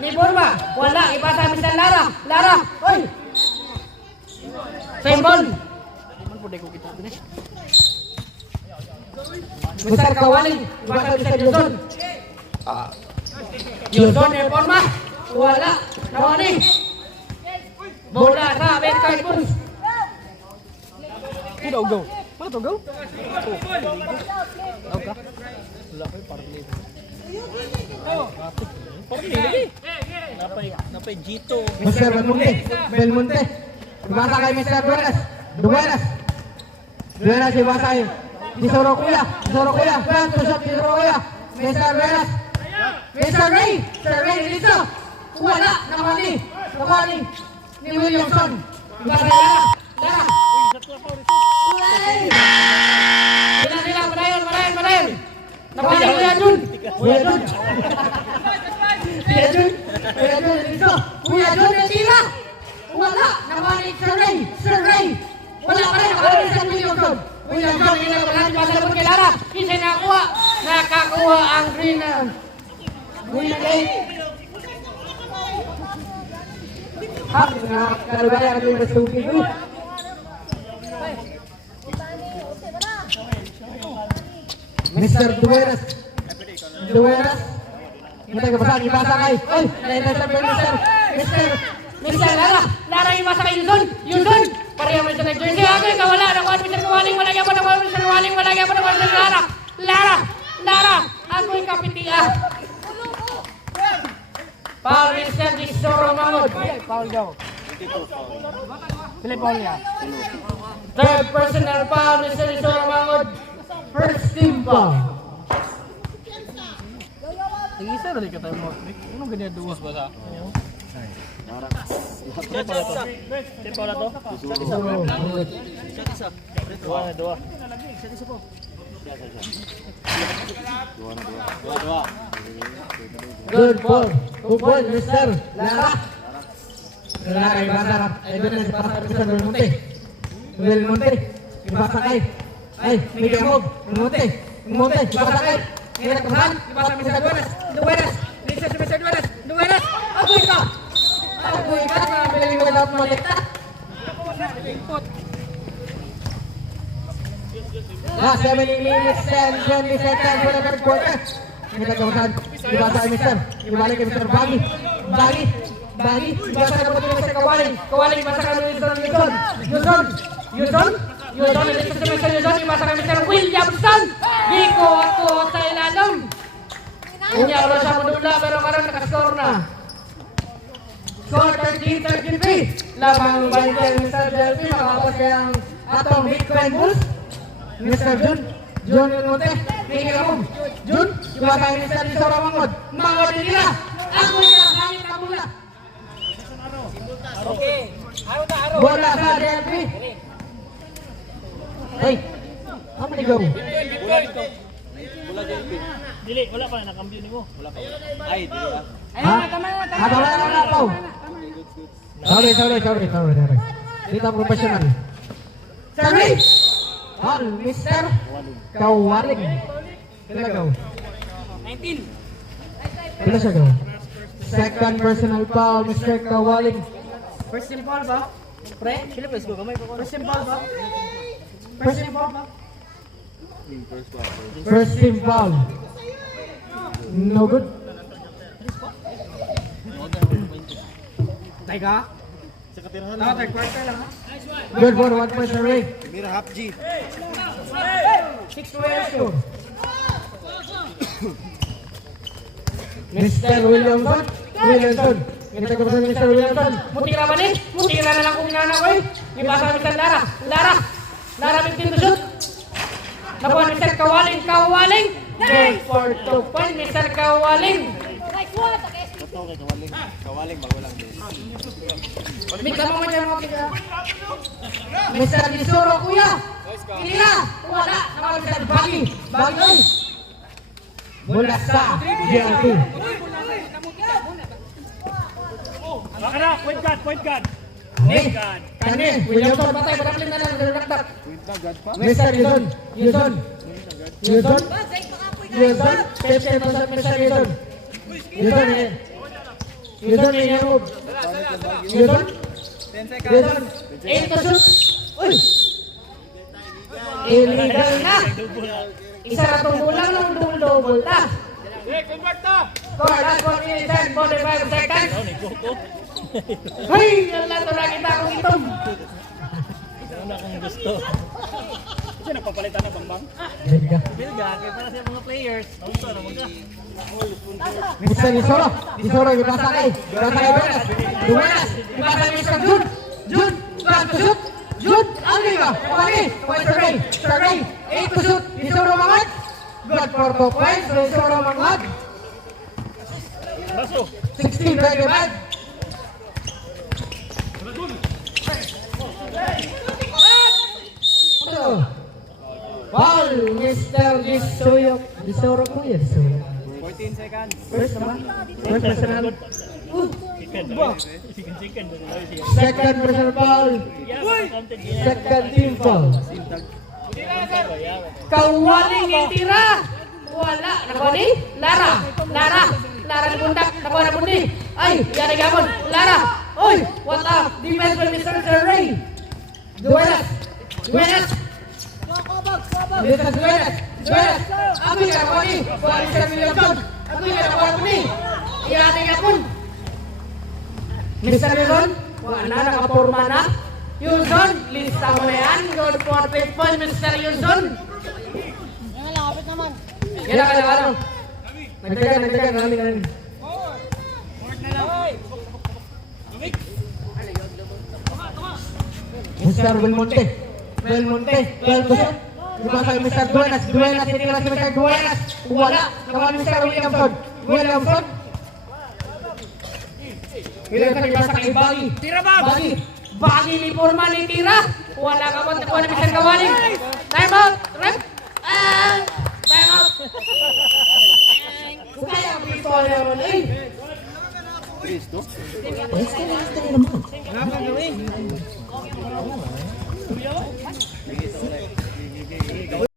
Ni Borma. Wala. Ipasa Mr. Lara. Lara. Oy. Same ball. Mr. Kawaling. Ipasa Mr. Yuson. Yuson ni Borma. Wala. Nawani. Bola sa Bekay Bulls. Ugaw. Mana to ugaw? Ugaw ka? Wala ko parang libre. Parang libre. Napay Gito. Mr. Belmonte. Ibasa kay Mr. Duenas. Duenas ibasa kay Disoro Kuya. Plan to shot Disoro Kuya. Mr. Duenas. Mr. Ray dito. Wala. Nawani. Ni Williamson. Ibasa Lara. Sila, padayon. Nawali Kuya Jun dito. Kuya Jun na tira. Wala. Nawali Sir Ray. Wala pa rin. Nakawali sa Williamson. Pasalabot kay Lara. Isa nakakuha ang green na lane. Kalugaya kami yung stupid ko. Mr. Duenas. Matay kapasan, ibasa kay. Oy, Mr. Lara ibasa kay Yuson. Pareho mo sa nag-jersey. Agay, kawala. Nakuha Mr. Kawaling, wala yan po. Lara. Ako'y kapitiya. Paul Mr. Disoro Mangod. Paul daw. Pili Paul ya. Third personal foul, Mr. Disoro Mangod. First team foul. Tingisa rin ka tayo mo. Anong ganyan duwas ba sa? Siapa lah tu? Dua. Good ball, Mr. Lara ibasa. Ito na si Pastor Mr. Belmonte. Ibasa kay. Medium move. Belmonte. Ibasa kay. Kaya kapasan. Ibasa Mr. Duenas. Duenas. Agoy ka. Pili mo dapat molekta. Last 7 minutes and 20 seconds for the third quarter. Kita kawasan. Ibasa kay Mr. Ibalik kay Mr. Bagi. Ibasa kay Mr. Kawaling. Ibasa kay Mr. Yuson. Ibasa kay Mr. Williamson. Giko ako sa ilalong. Unya ulo sa mudula pero karon nakascore na. Score 13-33. Lamang balikan Mr. Delphi. Makapos kayang atong Bitcoin Bulls. Mr. Jun Monte. Tingin ako. Jun. Ibasa kay Mr. Disoro Mangod. Mangod din nila. Ako nila. Langit na bola. Bola sa Delphi. Hey. Apa ni kau? Bola Delphi. Dili, wala pa nakambyo nimo. Wala pa. Ay, dili ah. Ada lang ako. Sorry. Kita profesional. Sorry. All Mr. Kawaling. Kila kau? 19. Kila siya kau? Second personal foul, Mr. Kawaling. First team foul ba? Pre? Sila pa isko gamay pa ko. First team foul ba? First team foul. No good. Taiga? Sa katirahan. Third quarter lang ha? Good for 1 point array. Mira half G. 6-2. Mr. Williamson. Kita kepada Mr. Williamson. Mutira balik. Mutira na lang kung inana ko eh. Ibasa Mr. Lara 15 to shoot. Nakuha Mr. Kawaling. Goal for 2 point Mr. Kawaling. Totoo kay Kawaling. Kawaling bago lang din. Mika mo dyan mo kita. Mr. Disoro kuya. Inila. Wala. Nakuha Mr. Bagi. Bola sa GLP. Makara, point guard. Kani, Williamson patay. Patay na lang. Dalaktak. Mr. Yuson. Pepsi to sa Mr. Yuson. Yuson, in your move. Yuson. 10 seconds. Yuson. 8 to shoot. Uy! Illegal na. Isa na itong bulang ng double ta. Score, last 1 minute and 45 seconds. Hey! Wala ito nakita akong itom. Ano akong gusto. Kasi nagpapalitan na bang? Bilga. Bilga, kaya para sa mga players. Gusto na mga. Mr. Nisoro. Nisoro, ibasa kay. Ibasa kay Buenas. Buenas. Ibasa kay Mr. Jun. Jun. Start to shoot. Jun. Ano yun ba? Okay. Point to Ray. Sir Ray. 8 to shoot. Nisoro mangat. Good for 2 points. Nisoro mangat. Baso. 16 very bad. Foul, Mr. Disoyo. Disoro ko yan. 14 seconds. First naman. First personal. Chicken. Second personal foul. Second team foul. Kawaling itira. Wala. Nakuha ni? Lara. Lara ni Bundak. Nakuha na Bundi. Ay, yan ay gapon. Lara. Oy, what up? Defense by Mr. Ray. Duenas. Duenas, Duenas. Ako yung nakuha ni. Kuha ni Sir Williamson. Ako yung nakuha na Bundi. Yan ay gapon. Mr. Wilson. Wala, nakaporma na. Wilson, lista mo na yan. Good for 3 points, Mr. Wilson. Yan ang ano. Nagdagan, galing. Mr. Belmonte, 12 to shoot. Ibasa kay Mr. Duenas, tinira si Mr. Duenas. Wala, nakuha ni Mr. Williamson. Williamson, ibasa kay Bagi. Tira ba? Bagi ni Forman ni tira. Wala ka ba, nakuha ni Mr. Kawaling. Time out, ref. And time out. Kaya ang pistola naman eh. Cristo. Pwes ka naman.